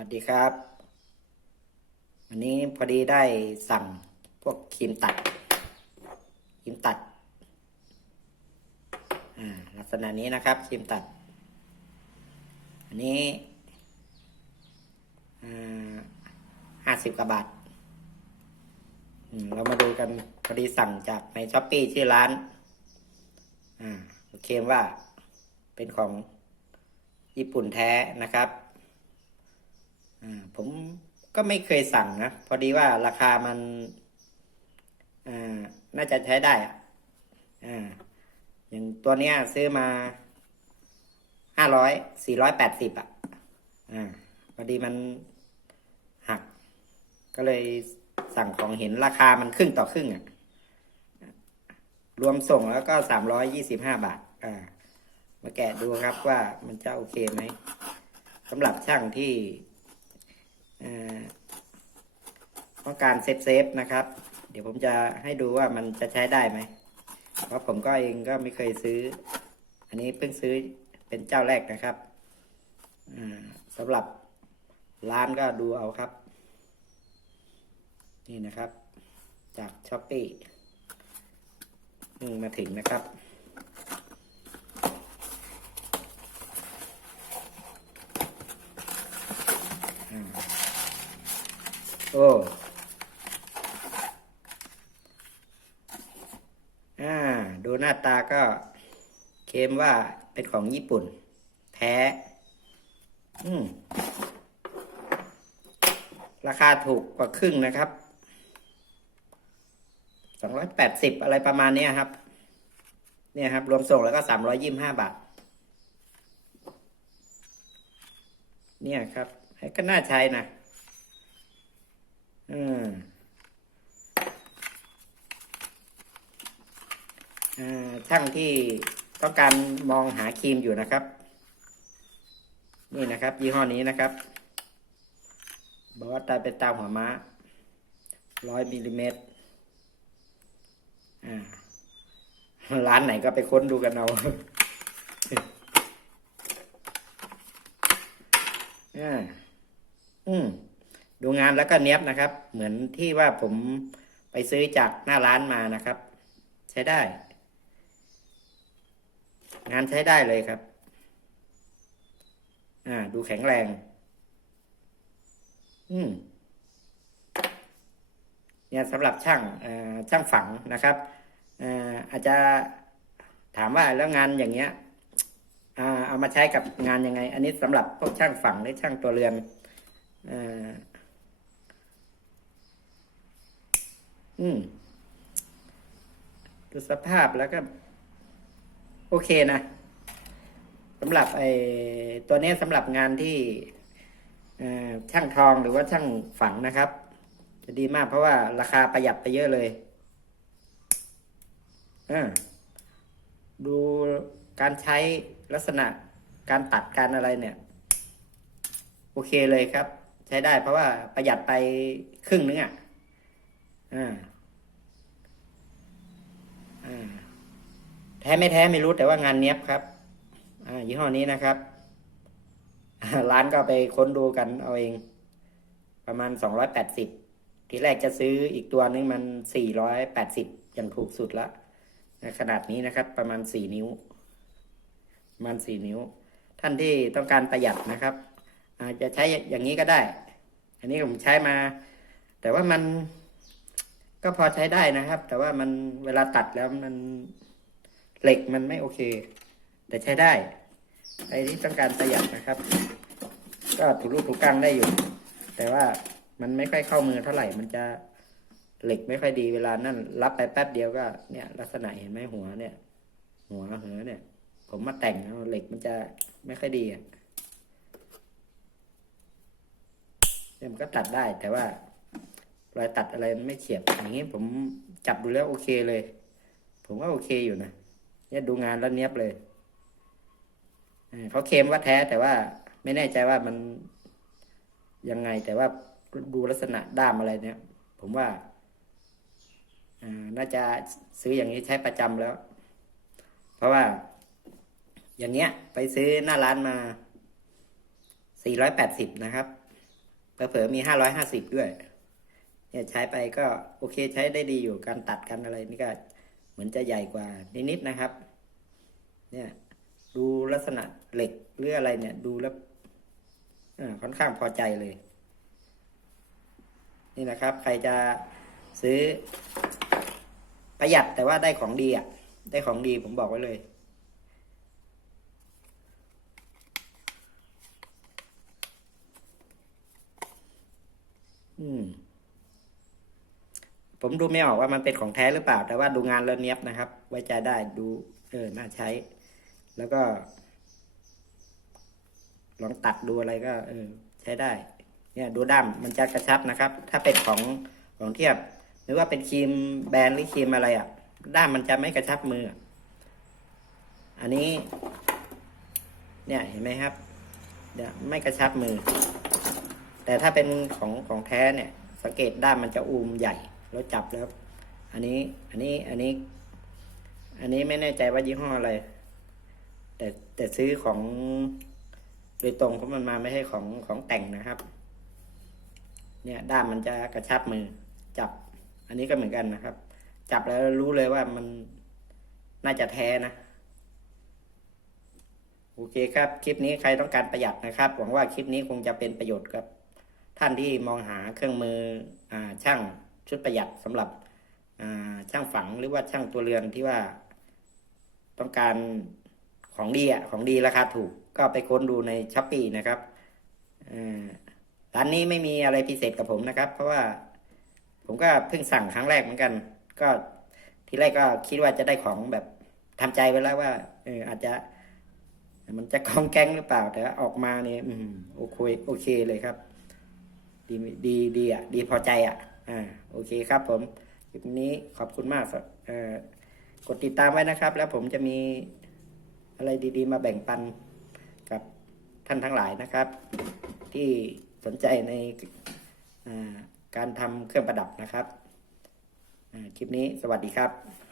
วัสดีครับ วันนี้พอดีได้สั่งพวกครีมตัดครีมตัดอ่าลักษณะนี้นะครับครีมตัด อันนี้ห้าสิบกว่าบาทอืมเรามาดูกันพอดีสั่งจากในช้อปปี้ชื่อร้านอ่าเคลมว่าเป็นของญี่ปุ่นแท้นะครับ ผมก็ไม่เคยสั่งนะพอดีว่าราคามันอน่าจะใช้ได้อะอ่าอย่างตัวเนี้ยซื้อมาห้าร้อยสี่ร้อยแปดสิบอะอ่าพอดีมันหัก ก็เลยสั่งของเห็นราคามันครึ่งต่อครึ่งอะรวมส่งแล้วก็สามร้อยยี่สิบห้าบาท อ่า มาแกะดูครับว่ามันจะโอเคไหมสำหรับช่างที่ ต้องการเซฟเซฟนะครับ เดี๋ยวผมจะให้ดูว่ามันจะใช้ได้ไหม เพราะผมก็เองก็ไม่เคยซื้อ อันนี้เพิ่งซื้อเป็นเจ้าแรกนะครับสำหรับร้านก็ดูเอาครับ นี่นะครับ จากช้อปปี้มาถึงนะครับ โอ้อ่าดูหน้าตาก็เคลมว่าเป็นของญี่ปุ่น แท้ อืม ราคาถูกกว่าครึ่งนะครับ สองร้อยแปดสิบอะไรประมาณนี้ครับ เนี่ยครับ รวมส่งแล้วก็สามร้อยยี่บห้าบาท เนี่ยครับ ก็น่าใช้นะ อืมช่างที่ต้องการมองหาครีมอยู่นะครับ นี่นะครับ ยี่ห้อนี้นะครับบอกว่าตาเป็นตาหัวม้าร้อยมิลลิเมตรร้านไหนก็ไปค้นดูกันเอาอ่าอืม ดูงานแล้วก็เนี้ยบนะครับ เหมือนที่ว่าผมไปซื้อจากหน้าร้านมานะครับ ใช้ได้ งานใช้ได้เลยครับ อ่า ดูแข็งแรง อืมเนี่ยสำหรับช่างช่างฝังนะครับอาจจะถามว่าแล้วงานอย่างเงี้ยเอามาใช้กับงานยังไง อันนี้สำหรับพวกช่างฝังหรือช่างตัวเรือน อืมดูสภาพแล้วก็ โอเคนะสำหรับไอ้ตัวนี้สำหรับงานที่ช่างทองหรือว่าช่างฝังนะครับ จะดีมากเพราะว่าราคาประหยัดไปเยอะเลยดูการใช้ลักษณะการตัดการอะไรเนี่ย โอเคเลยครับ ใช้ได้เพราะว่าประหยัดไปครึ่งนึงอะอ่า แท้ไม่แท้ไม่รู้แต่ว่างานเนี้ยบครับอ่ายี่ห้อนี้นะครับร้านก็ไปค้นดูกันเอาเอง ประมาณสองร้อยแปดสิบทีแรกจะซื้ออีกตัวนึงมันสี่ร้อยแปดสิบย่างถูกสุดละขนาดนี้นะครับ ประมาณสี่นิ้วประมาณสี่นิ้ว ท่านที่ต้องการประหยัดนะครับอาจจะใช้อย่างนี้ก็ได้ อันนี้ผมใช้มา แต่ว่ามัน ก็พอใช้ได้นะครับ แต่ว่ามันเวลาตัดแล้วมันเหล็กมันไม่โอเค แต่ใช้ได้ใครที่ต้องการประหยัดนะครับ ก็ถูรูปถูกกลางได้อยู่ แต่ว่ามันไม่ค่อยเข้ามือเท่าไหร่ มันจะเหล็กไม่ค่อยดีเวลานั่นรับไปแป๊บเดียวก็ เนี่ย ลักษณะเห็นไหมหัวเนี่ย หัวเหัวเนี่ย ผมมาแต่งเหล็กมันจะไม่ค่อยดีอะเนี่ยมันก็ตัดได้แต่ว่า รอยตัดอะไรไม่เฉียบอย่างนี้ผมจับดูแล้วโอเคเลย ผมว่าโอเคอยู่นะเนี่ยดูงานแล้วเนี้ยบเลยเขาเคมว่าแท้แต่ว่าไม่แน่ใจว่ามันยังไงแต่ว่าดูลักษณะด้ามอะไรเนี่ย ผมว่าน่าจะซื้ออย่างนี้ใช้ประจำแล้ว เพราะว่า อย่างเงี้ย ไปซื้อหน้าร้านมา 480 นะครับเผลอๆมีห้าร้อยห้าสิบด้วย เนี่ยใช้ไปก็โอเคใช้ได้ดีอยู่การตัดกันอะไรนี่ก็เหมือนจะใหญ่กว่านิดๆนะครับ เนี่ยดูลักษณะเหล็กหรืออะไรเนี่ย ดูแล้วค่อนข้างพอใจเลย นี่นะครับ ใครจะซื้อประหยัดแต่ว่าได้ของดีอะ ได้ของดีผมบอกไว้เลย อืม ผมดูไม่ออกว่ามันเป็นของแท้หรือเปล่า แต่ว่าดูงานแล้วเนี้ยบนะครับ ไว้ใจได้ดูเออน่าใช้ แล้วก็ ลองตัดดูอะไรก็ เออ ใช้ได้ เนี่ยดูด้ามมันจะกระชับนะครับ ถ้าเป็นของของเทียบ หรือว่าเป็นครีมแบรนด์หรือครีมอะไรอะ่ะ ด้ามมันจะไม่กระชับมือ อันนี้ เนี่ยเห็นไหมครับเนี่ยวไม่กระชับมือ แต่ถ้าเป็นของของแท้เนี่ย สังเกตด้ามมันจะอูมใหญ่ แล้วจับแล้ว อันนี้ อันนี้ อันนี้ อันนี้ไม่แน่ใจว่ายี่ห้ออะไร แต่แต่ซื้อของโดยตรงเพราะมันมาไม่ใช่ของของแต่งนะครับ เนี่ยด้ามมันจะกระชับมือ จับ อันนี้ก็เหมือนกันนะครับ จับแล้วรู้เลยว่ามันน่าจะแท้นะโอเคครับ คลิปนี้ใครต้องการประหยัดนะครับ หวังว่าคลิปนี้คงจะเป็นประโยชน์กับท่านที่มองหาเครื่องมืออช่าง ชุดประหยัดสำหรับช่างฝังหรือว่าช่างตัวเรือนที่ว่า ต้องการของดีอะของดีราคาถูกก็ไปค้นดูในช้อปปีนะครับร้านนี้ไม่มีอะไรพิเศษกับผมนะครับ เพราะว่าผมก็เพิ่งสั่งครั้งแรกเหมือนกัน ก็ทีแรกก็คิดว่าจะได้ของแบบทำใจไว้แล้วว่าเอออาจจะ มันจะกองแก๊งหรือเปล่า แต่ออกมาเนี่ยอืมโอเคโอเคเลยครับ ดีดีดีอะ ดีพอใจอะ อ่าโอเคครับผมคลิปนี้ขอบคุณมากสเอ่ากดติดตามไว้นะครับ แล้วผมจะมีอะไรดีๆ มาแบ่งปันกับท่านทั้งหลายนะครับ ที่สนใจในาการทำเครื่องประดับนะครับอ่าคลิปนี้สวัสดีครับ